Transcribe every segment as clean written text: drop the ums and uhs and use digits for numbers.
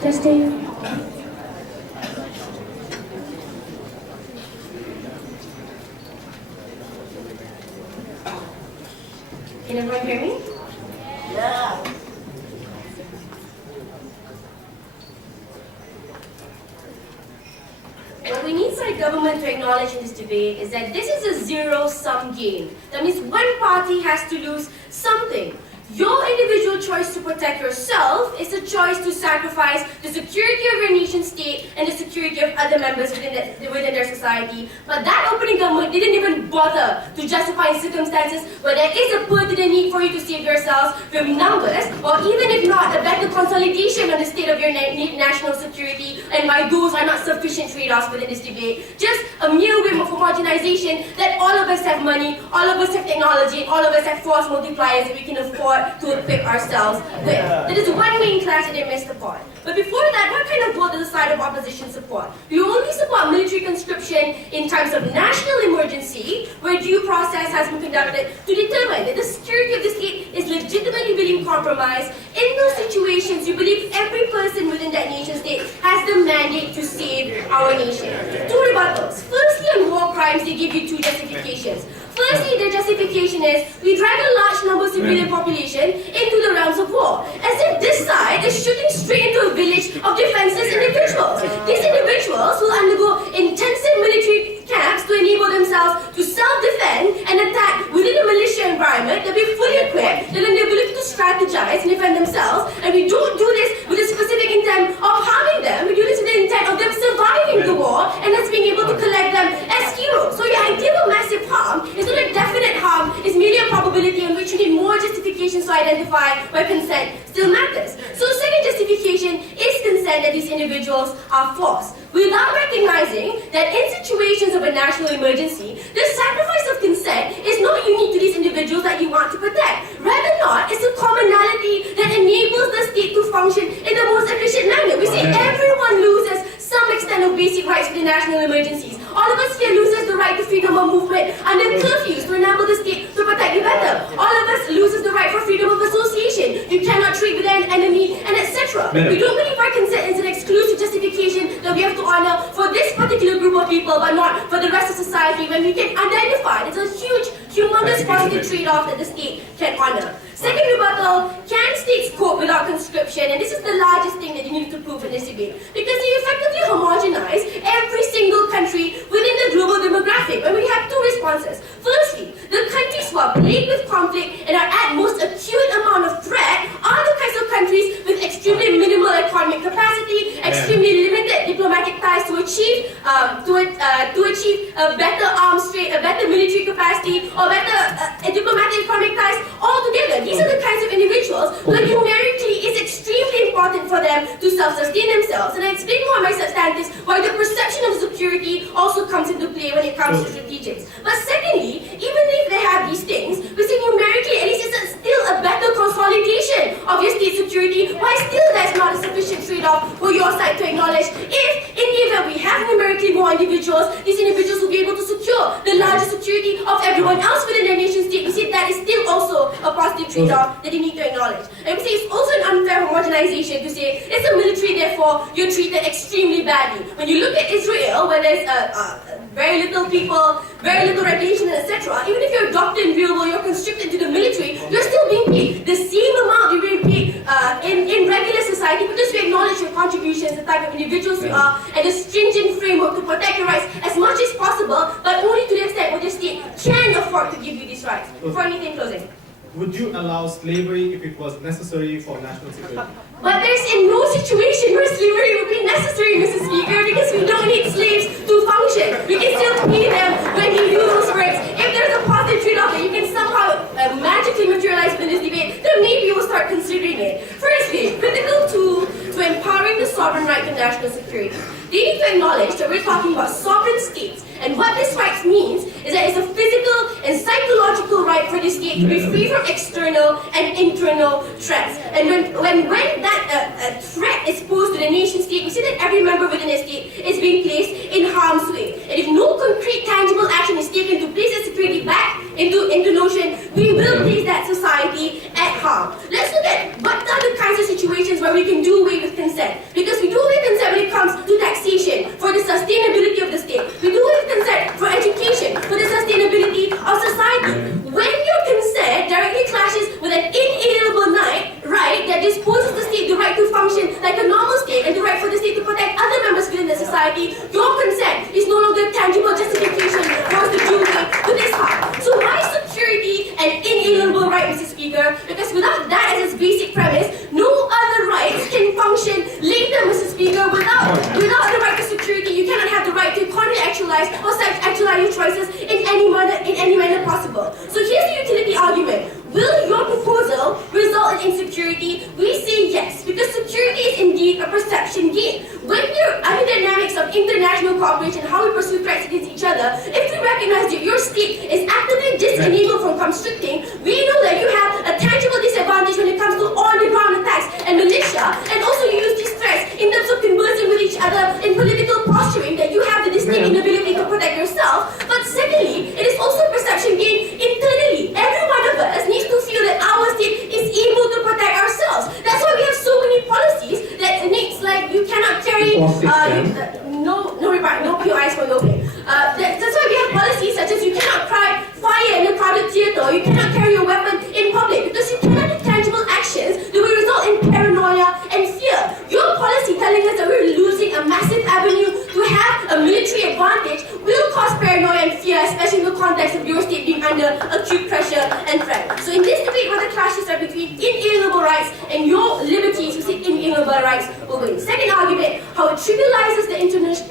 Testing. Can everyone hear me? Yeah. What we need our government to acknowledge in this debate is that this is a zero-sum game. That means one party has to lose something. Your individual choice to protect yourself is a choice to sacrifice the security of your nation state and the security of other members within their society. But that opening government didn't even bother to justify circumstances where there is a pertinent need for you to save yourselves from numbers, or even if not, a better consolidation on the state of your national security, and why those are not sufficient trade-offs within this debate. Just a mere whim of homogenization that all of us have money, all of us have technology, and all of us have force multipliers that we can afford to equip ourselves with. That is one main class that they missed the point. But before that, what kind of vote does the side of opposition support? We only support military conscription in times of national emergency, where due process has been conducted to determine that the security of the state is legitimately being compromised. In those situations, we believe every person within that nation state has the mandate to save our nation. Two rebuttals. Firstly, on war crimes, they give you two justifications. Firstly, their justification is we drag a large number of civilian population into the realms of war, as if this side is shooting straight into a village of defenseless individuals. These individuals will undergo intensive military camps to enable themselves to self-defend and attack within a militia environment. They'll be fully equipped, they'll have the ability to strategize and defend themselves, and we don't do this with a specific intent of harming them. We do this with the intent of them surviving the war and us being able to collect them as heroes. So your idea of massive harm is not a definite harm, it's merely a probability in which you need more justifications to identify where consent still matters. So second justification is consent that these individuals are forced, without recognizing that in situations of a national emergency, the sacrifice of consent is not unique to these individuals that you want to protect. Rather not, it's a commonality that enables the state to function in the most efficient manner. We say everyone loses some extent of basic rights within national emergencies. All of us here loses the right to freedom of movement under curfews to enable the state to protect you better. All of us loses the right for freedom of association. You cannot trade with an enemy, and etc. We don't believe our consent is an exclusive justification that we have to honor for this particular group of people, but not for the rest of society, when we can identify it's a huge, humongous positive trade-off that the state can honor. Second rebuttal, can states cope without conscription? And this is the largest thing that you need to prove in this debate, because they effectively homogenize every single country within the global demographic. And we have two responses. Firstly, the countries who are plagued with conflict and are at most acute amount of threat are the kinds of countries with extremely minimal economic capacity, extremely limited diplomatic ties to achieve a better arms trade, a better military capacity, or better diplomatic economic ties altogether. These are the kinds of individuals where numerically is extremely important for them to self-sustain themselves. And I explain more in my substantives why the perception of security also comes into play when it comes to strategics. But secondly, even if they have these things, we say numerically at least it's still a better consolidation of your state security, why still there's not a sufficient trade-off for your side to acknowledge. If in the event we have numerically more individuals, these individuals will be able to secure the larger security of everyone else within their nation state. We see that is still also a positive trade-off that you need to acknowledge. And we say it's also an unfair homogenization to say it's a military, therefore you're treated extremely badly. When you look at Israel, where there's very little people, very little regulation, etc., even if you're adopted in real world, you're conscripted to the military, you're still being paid the same amount you're being paid in regular society, because we acknowledge your contributions, the type of individuals you are, and the stringent framework to protect your rights as much as possible, but only to the extent where the state can afford to give you these rights. For anything closing. Would you allow slavery if it was necessary for national security? But there's in no situation where slavery would be necessary, Mrs. Speaker, because we don't need slaves to function. We can still pay them when you do those works. If there's a positive trade-off that you can somehow magically materialize in this debate, then maybe we'll start considering it. Firstly, critical tool to empowering the sovereign right to national security. They need to acknowledge that we're talking about sovereign states, and what this right means is that it's a physical and psychological right for the state to be free from external and internal threats. And when that threat is posed to the nation state, we see that every member within a state is being placed in harm's way. And if no concrete, tangible action is taken to place that security back into notion, we will place that society at harm. Let's look at what are the kinds of situations where we can do away with consent. Because Speaker, without the right to security, you cannot have the right to economically actualize or self-actualize your choices in any manner possible. So here's the utility argument. Will your proposal result in insecurity? We say yes, because security is indeed a perception game. When you're under the dynamics of international cooperation, how we pursue threats against each other, if we recognize that your state is actively disenabled from constricting, we know that you have a tangible disadvantage when it comes to on-the-ground attacks and militia, and also you use these threats in terms of conversing with each other in political posturing, that you have the distinct inability to protect yourself. But secondly, it is also a perception game internally. Every one of us needs to feel that our state is able to protect ourselves. That's why we have so many policies that makes like you cannot carry no POIs for no pay. That's why we have policies such as you cannot fire in a crowded theater, you cannot carry a weapon in public, because you cannot do tangible actions that will result in paranoia and fear. Your policy telling us that we're losing a massive avenue to have a military advantage will cause paranoia and fear, especially in the context of your state being under acute pressure and threat. So in this debate where the clashes are between inalienable rights and your liberty to seek inalienable rights will win. Second argument, how it trivializes the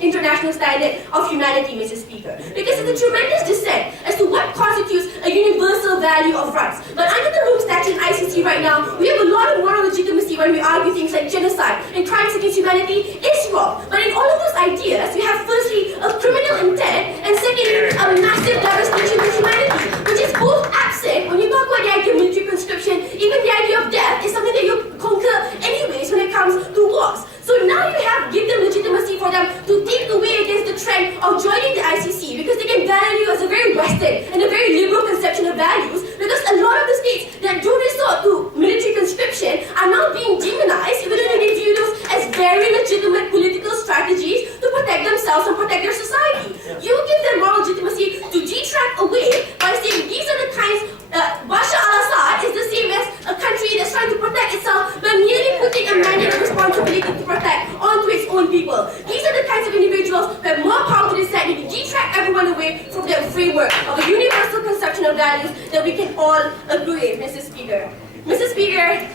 international standard of humanity, Mr. Speaker. Because it's a tremendous dissent as to what constitutes a universal value of rights. But under the Rome Statute and ICC right now, we have a lot of moral legitimacy when we argue things like genocide and crimes against humanity is wrong. But in all of those ideas, we have firstly a criminal intent and secondly a massive devastation to humanity, which is both absent when you talk about the idea of military conscription. Even the idea of death is something that you conquer anyways when it comes to wars. So now you give them legitimacy for them to take away against the trend of joining the ICC, because they can value you as a very Western and a very liberal conception of values, because a lot of the states that do resort to military conscription are now being demonized, even though they view those as very legitimate political strategies to protect themselves and protect their society. You give them moral legitimacy to detract away by saying these are the kinds Bashar al-Assad is the same as a country that's trying to protect itself by merely putting a mandate of responsibility to protect onto its own people. These are the kinds of individuals who have more power to decide to detract everyone away from their framework of a universal conception of values that we can all agree with, Mr. Speaker. Mr. Speaker,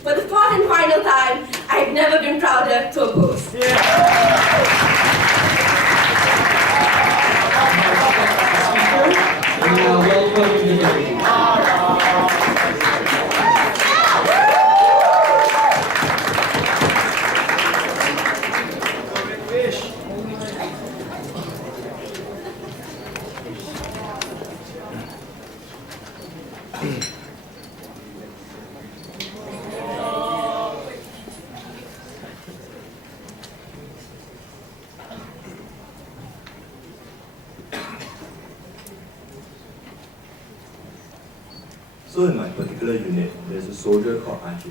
for the fourth and final time, I've never been prouder to oppose. Welcome to the debate. So in my particular unit, there's a soldier called RJ.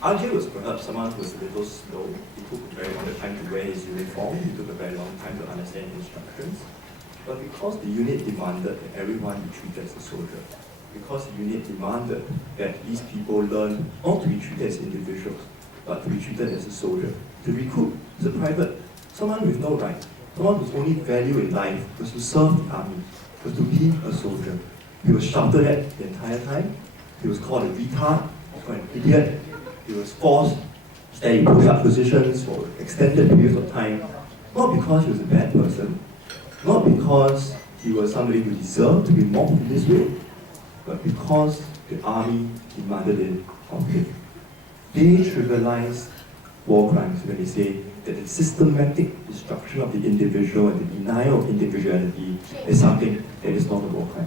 RJ was perhaps someone who was a little slow. He took a very long time to wear his uniform. He took a very long time to understand instructions. But because the unit demanded that everyone be treated as a soldier, because the unit demanded that these people learn not to be treated as individuals, but to be treated as a soldier, to recruit as a private, someone with no right, someone whose only value in life was to serve the army, was to be a soldier. He was shouted at the entire time. He was called a retard, or an idiot. He was forced to stay in push-up positions for extended periods of time, not because he was a bad person, not because he was somebody who deserved to be mocked in this way, but because the army demanded it of him. They trivialize war crimes when they say that the systematic destruction of the individual and the denial of individuality is something that is not a war crime.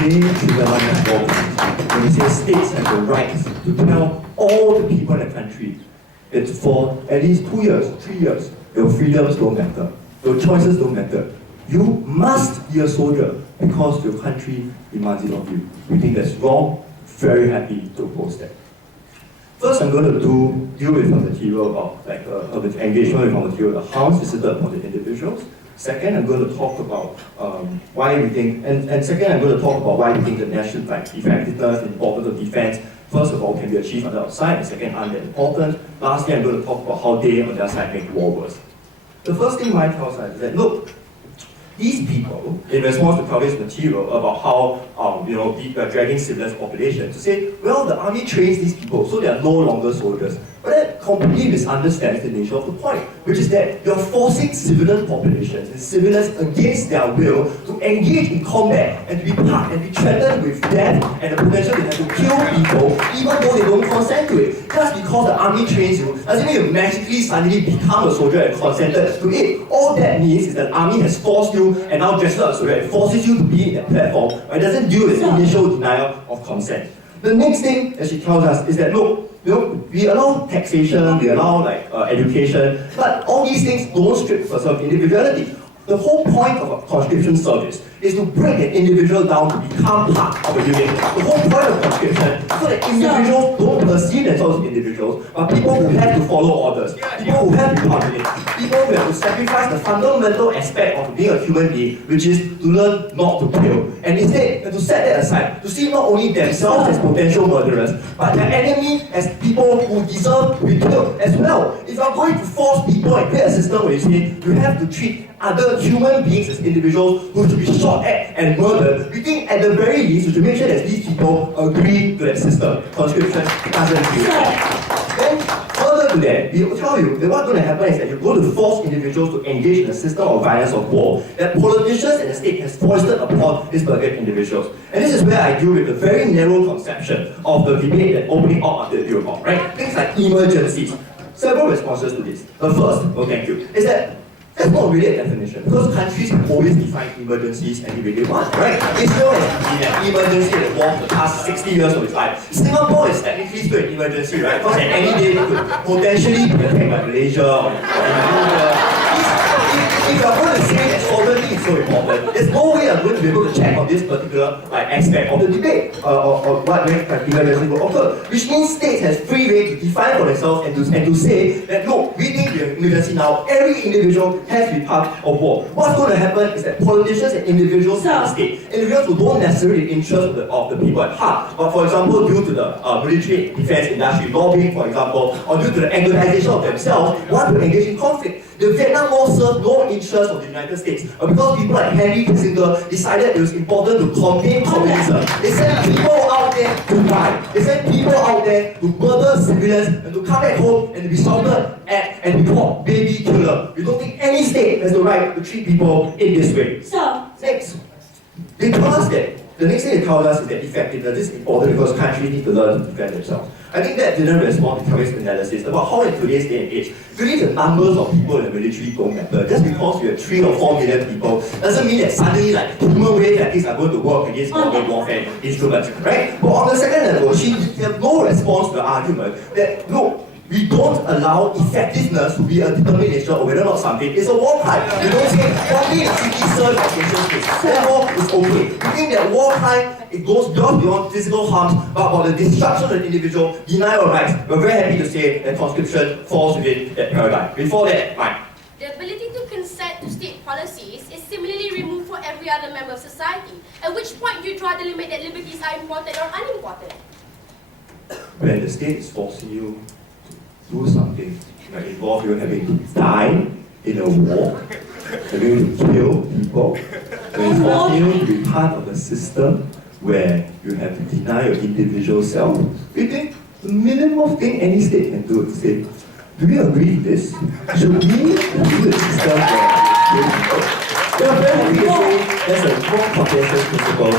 They trivialize war crimes when they say states have the right to tell all the people in the country that for at least 2 years, 3 years, your freedoms don't matter, your choices don't matter. You must be a soldier because your country demands it of you. We think that's wrong. Very happy to oppose that. First, I'm going to deal with the material about the engagement with our material, the harms visited upon the individuals. Second, I'm going to talk about why we think, and second, I'm going to talk about why we think the national effectiveness and importance of defense, first of all, can be achieved on the outside, and second, aren't that important. Lastly, I'm going to talk about how they, on their side, make war worse. The first thing Mai tells us is that, look, these people, in response to Kelvin's material about how dragging civilian population to say, well, the army trains these people, so they are no longer soldiers. But that completely misunderstands the nature of the point, which is that you're forcing civilian populations and civilians against their will to engage in combat and to be part and be threatened with death and the potential to have to kill people even though they don't consent to it. Just because the army trains you doesn't mean you magically suddenly become a soldier and consented to it. All that means is that the army has forced you and now dressed up as a soldier and forces you to be in that platform, but it doesn't deal with the initial denial of consent. The next thing that she tells us is that, look, we allow taxation, we allow education, but all these things don't strip a person of individuality. The whole point of a conscription service is to break an individual down to become part of a unit. The whole point of conscription is so that individuals don't perceive themselves as individuals, but people who have to follow orders, people who have to become units, people who have to sacrifice the fundamental aspect of being a human being, which is to learn not to kill. And instead, to set that aside, to see not only themselves as potential murderers, but their enemy as people who deserve to be killed as well. If you're going to force people and create a system where you say you have to treat other human beings as individuals who should be shot at and murdered, we think at the very least we should make sure that these people agree to that system. Conscription doesn't do that. Then further to that, we will tell you that what's going to happen is that you're going to force individuals to engage in a system of violence of war that politicians and the state has foisted upon these target individuals. And this is where I deal with the very narrow conception of the debate that opening up until deal about, right? Things like emergencies. Several responses to this. The first, thank you, is that that's not really a definition, because countries can always define emergencies any way they want, right? Israel has been an emergency at war for the past 60 years of its life. Singapore is technically still an emergency, right? Because at any day it could potentially be attacked by Malaysia or Indonesia. If you're going to say that sovereignty is so important, there's no way I'm going to be able to check on this particular aspect of the debate or what emergency will occur. Which means states has free rein to define for themselves and to say that look, we think we have emergency now, every individual has to be part of war. What's going to happen is that politicians and individuals in the state, individuals who don't necessarily interest of the people at heart, but for example due to the military defense industry lobbying, for example, or due to the Anglicization of themselves, want to engage in conflict. The Vietnam War served no interest of the United States, but because people like Henry Kissinger decided it was important to contain communism, they sent people out there to die. They sent people out there to murder civilians and to come back home and to be shouted at and be called baby killer. We don't think any state has the right to treat people in this way. So, next, they tell us that the next thing they tell us is that effectiveness is important because countries need to learn to defend themselves. I think that didn't respond to Kevin analysis about how in today's day and age, really the numbers of people in the military don't matter. Just because we have 3 or 4 million people doesn't mean that suddenly human wave tactics are going to work against modern warfare instruments, right? But on the second level, she has no response to the argument that, look, we don't allow effectiveness to be a determination of whether or not something is a war crime. We don't say, only a city surge of nation states, therefore it's okay. We think that war crime, it goes beyond physical harms, but about the destruction of the individual, denial of rights. We're very happy to say that conscription falls within that paradigm. Before that, Mike. The ability to consent to state policies is similarly removed for every other member of society. At which point do you draw the limit that liberties are important or unimportant? When the state is forcing you do something that involves you having to die in a war, having to kill people, when it's forcing you to be part of a system where you have to deny your individual self, we think the minimum thing any state can do is to say, do we agree to this? Should we do a system where we are very happy to say there's a more comprehensive principle.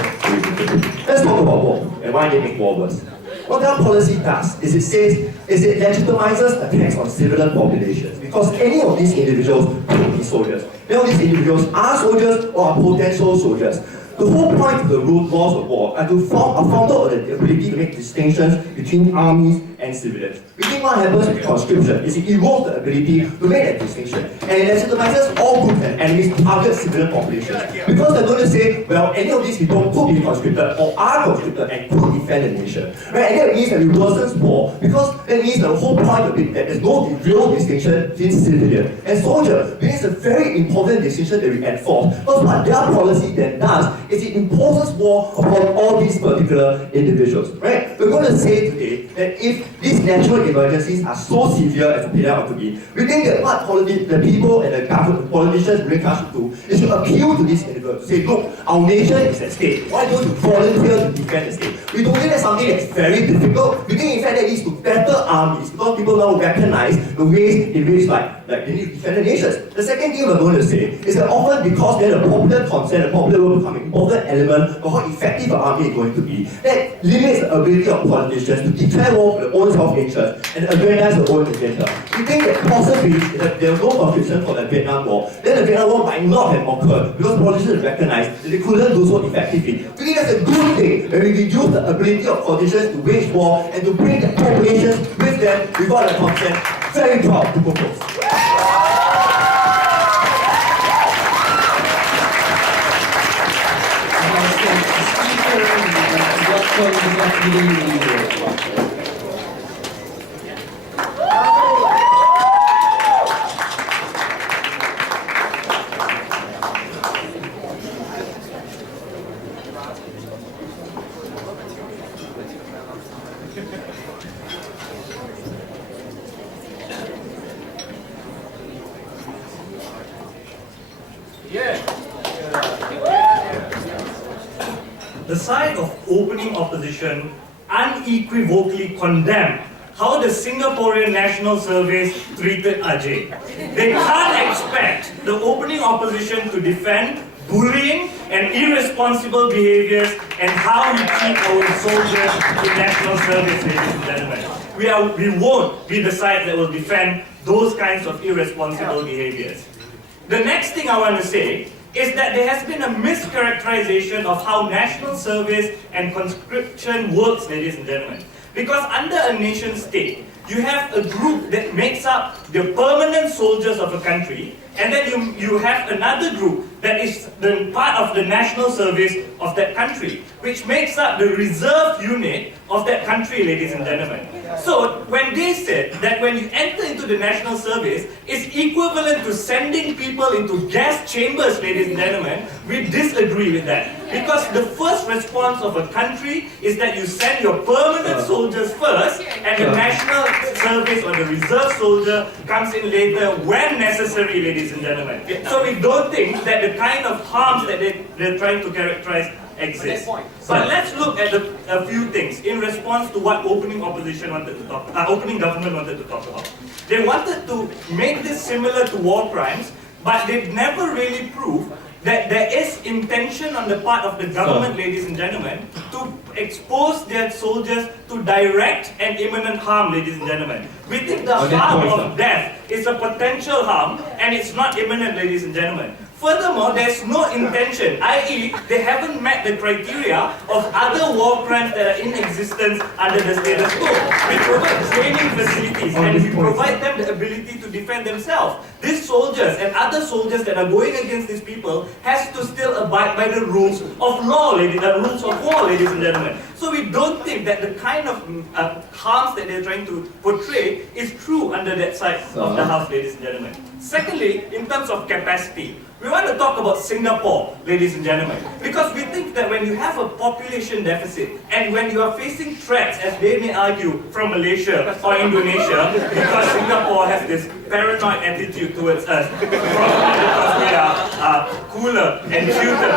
Let's talk about war and why they make war worse. What that policy does is it legitimizes attacks on civilian populations because any of these individuals could be soldiers. Many of these individuals are soldiers or are potential soldiers. The whole point of the laws of war are founded on the ability to make distinctions between armies and civilians. We think what happens with conscription is it erodes the ability to make that distinction, and it legitimizes all groups and enemies to target civilian populations. Because they're going to say, well, any of these people could be conscripted or are conscripted and could defend the nation. Right? And that means that it worsens war, because that means the whole point of it that there's no real distinction between civilian and soldier. This is a very important distinction that we enforce. Because what their policy then does is it imposes war upon all these particular individuals. Right? We're going to say today that if these natural emergencies are so severe as opinion ought to be. We think that what the people and the government, politicians bring us should do is to appeal to these individuals, to say, look, our nation is at stake. Why don't you volunteer to defend the state? We don't think that's something that's very difficult. We think in fact that leads to better armies because people now recognize the ways in which they need to defend the nations. The second thing we're going to say is that often because then the popular consent, the popular will become an important element of how effective an army is going to be, that limits the ability of politicians to declare war for their own self-interest and aggrandize their own agenda. We think that possibly if there was no conscription for the Vietnam War, then the Vietnam War might not have occurred because politicians recognized that they couldn't do so effectively. We think that's a good thing when we reduce the ability of politicians to wage war and to bring the populations with them without their consent. Very proud to propose. The side of opening opposition unequivocally condemned how the Singaporean National Service treated Ajay. They can't expect the opening opposition to defend bullying and irresponsible behaviors and how we treat our soldiers in national service, ladies and gentlemen. We won't be the side that will defend those kinds of irresponsible behaviors. The next thing I want to say is that there has been a mischaracterization of how national service and conscription works, ladies and gentlemen. Because under a nation state, you have a group that makes up the permanent soldiers of a country, and then you have another group that is the part of the national service of that country, which makes up the reserve unit of that country, ladies and gentlemen. So, when they said that when you enter into the national service, it's equivalent to sending people into gas chambers, ladies and gentlemen, we disagree with that. Because the first response of a country is that you send your permanent soldiers first, and the national service or the reserve soldier comes in later when necessary, ladies and gentlemen. So we don't think that the kind of harms that they're trying to characterize exist. But let's look at a few things in response to what opening opposition wanted to talk, opening government wanted to talk about. They wanted to make this similar to war crimes, but they never really proved that there is intention on the part of the government, ladies and gentlemen, to expose their soldiers to direct and imminent harm, ladies and gentlemen. We think the harm of death is a potential harm and it's not imminent, ladies and gentlemen. Furthermore, there's no intention, i.e., they haven't met the criteria of other war crimes that are in existence under the status quo. We provide training facilities and we provide them the ability to defend themselves. These soldiers and other soldiers that are going against these people has to still abide by the rules of law, rules of war, ladies and gentlemen. So we don't think that the kind of harms that they're trying to portray is true under that side of the house, ladies and gentlemen. Secondly, in terms of capacity, we want to talk about Singapore, ladies and gentlemen, because we think that when you have a population deficit and when you are facing threats, as they may argue, from Malaysia or Indonesia, because Singapore has this paranoid attitude towards us, because we are cooler and cuter,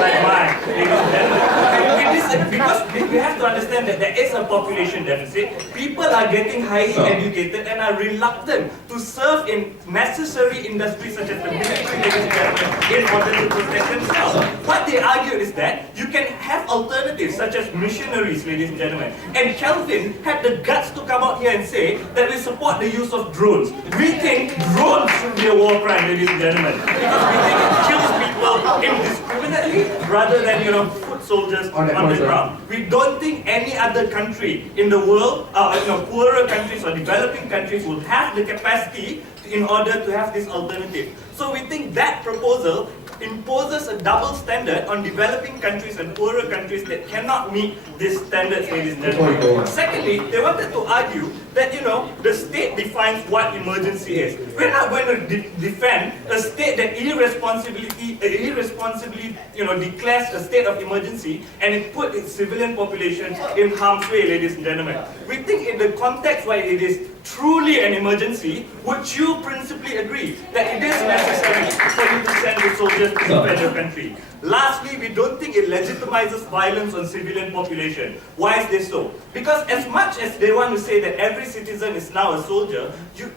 like mine, ladies and gentlemen. Because we have to understand that there is a population deficit, people are getting highly educated and are reluctant to serve in necessary industries such as the military, ladies and gentlemen, in order to protect themselves. What they argued is that you can have alternatives such as missionaries, ladies and gentlemen. And Kelvin had the guts to come out here and say that we support the use of drones. We think drones should be a war crime, ladies and gentlemen, because we think it kills people indiscriminately rather than, foot soldiers on the ground. We don't think any other country in the world, poorer countries or developing countries will have the capacity in order to have this alternative. So we think that proposal imposes a double standard on developing countries and poorer countries that cannot meet these standards, ladies and gentlemen. Secondly, they wanted to argue that, the state defines what emergency is. We're not going to defend a state that irresponsibly, declares a state of emergency emergency and it put its civilian population in harm's way, ladies and gentlemen. We think in the context where it is truly an emergency, would you principally agree that it is necessary for you to send the soldiers to defend your country? Lastly, we don't think it legitimizes violence on civilian population. Why is this so? Because as much as they want to say that every citizen is now a soldier,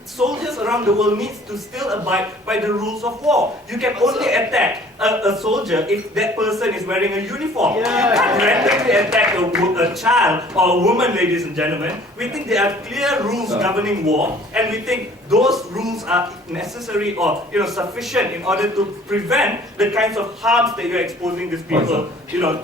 soldiers around the world need to still abide by the rules of war. You can only attack a soldier if that person is wearing a uniform. You can't randomly attack a child or a woman, ladies and gentlemen. We think there are clear rules governing war, and we think those rules are necessary or sufficient in order to prevent the kinds of harms that you're exposing these people during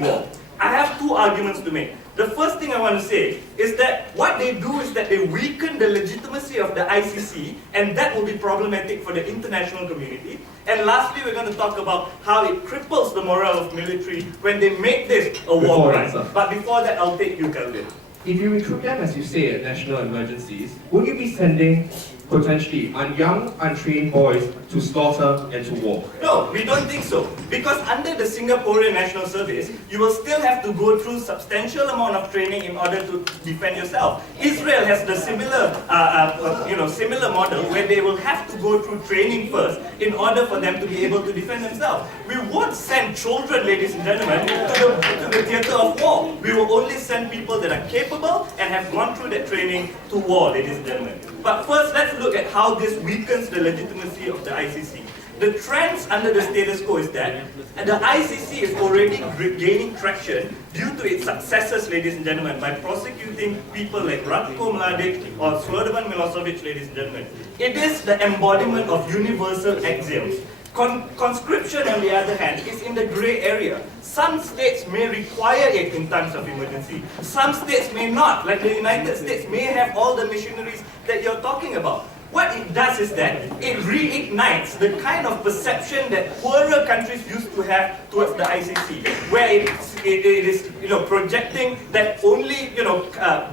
war. I have two arguments to make. The first thing I want to say is that what they do is that they weaken the legitimacy of the ICC, and that will be problematic for the international community. And lastly, we're going to talk about how it cripples the morale of military when they make this a war crime. But before that, I'll take you, Calvin. If you recruit them, as you say, at national emergencies, would you be sending potentially young, untrained boys to slaughter and to war? No, we don't think so. Because under the Singaporean National Service, you will still have to go through substantial amount of training in order to defend yourself. Israel has the similar model where they will have to go through training first in order for them to be able to defend themselves. We won't send children, ladies and gentlemen, to the theatre of war. We will only send people that are capable and have gone through that training to war, ladies and gentlemen. But first, let's look at how this weakens the legitimacy of the ICC. The trends under the status quo is that the ICC is already gaining traction due to its successes, ladies and gentlemen, by prosecuting people like Ratko Mladic or Slobodan Milosevic, ladies and gentlemen. It is the embodiment of universal axioms. Conscription, on the other hand, is in the grey area. Some states may require it in times of emergency. Some states may not, like the United States may have all the machineries that you're talking about. What it does is that it reignites the kind of perception that poorer countries used to have towards the ICC, where it is projecting that only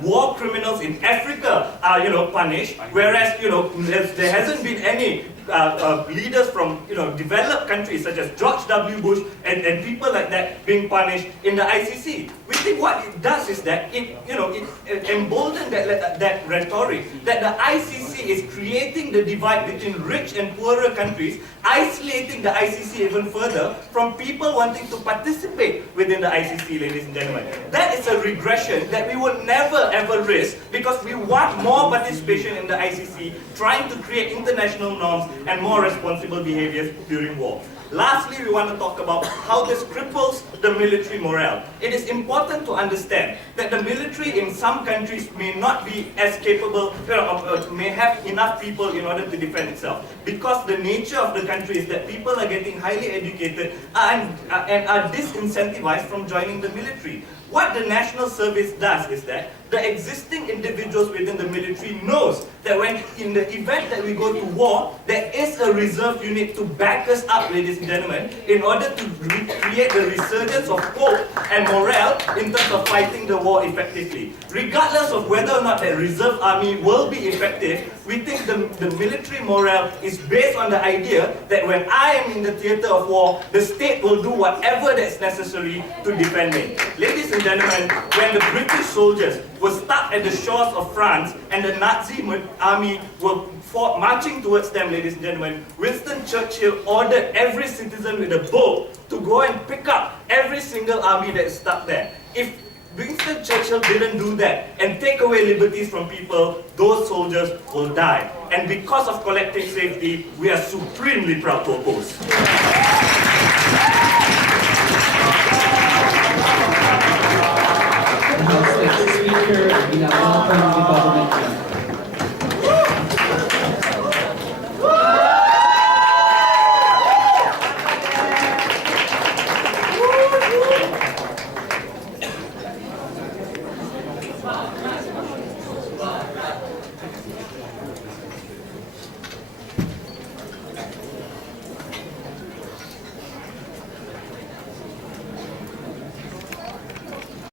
war criminals in Africa are punished, whereas there hasn't been any leaders from developed countries such as George W. Bush and people like that being punished in the ICC. We think what it does is that it emboldens that rhetoric that the ICC is creating the divide between rich and poorer countries, isolating the ICC even further from people wanting to participate within the ICC, ladies and gentlemen. That is a regression that we will never ever risk, because we want more participation in the ICC, trying to create international norms and more responsible behaviors during war. Lastly, we want to talk about how this cripples the military morale. It is important to understand that the military in some countries may not be as capable, may have enough people in order to defend itself. Because the nature of the country is that people are getting highly educated and are disincentivized from joining the military. What the National Service does is that the existing individuals within the military knows that when in the event that we go to war, there is a reserve unit to back us up, ladies and gentlemen, in order to create the resurgence of hope and morale in terms of fighting the war effectively. Regardless of whether or not that reserve army will be effective, we think the military morale is based on the idea that when I am in the theatre of war, the state will do whatever that's necessary to defend me. Ladies and gentlemen, when the British soldiers were stuck at the shores of France and the Nazi army were marching towards them, ladies and gentlemen, Winston Churchill ordered every citizen with a boat to go and pick up every single army that is stuck there. If Winston Churchill didn't do that and take away liberties from people, those soldiers will die. And because of collective safety, we are supremely proud to oppose. Next speaker, we have welcome the government.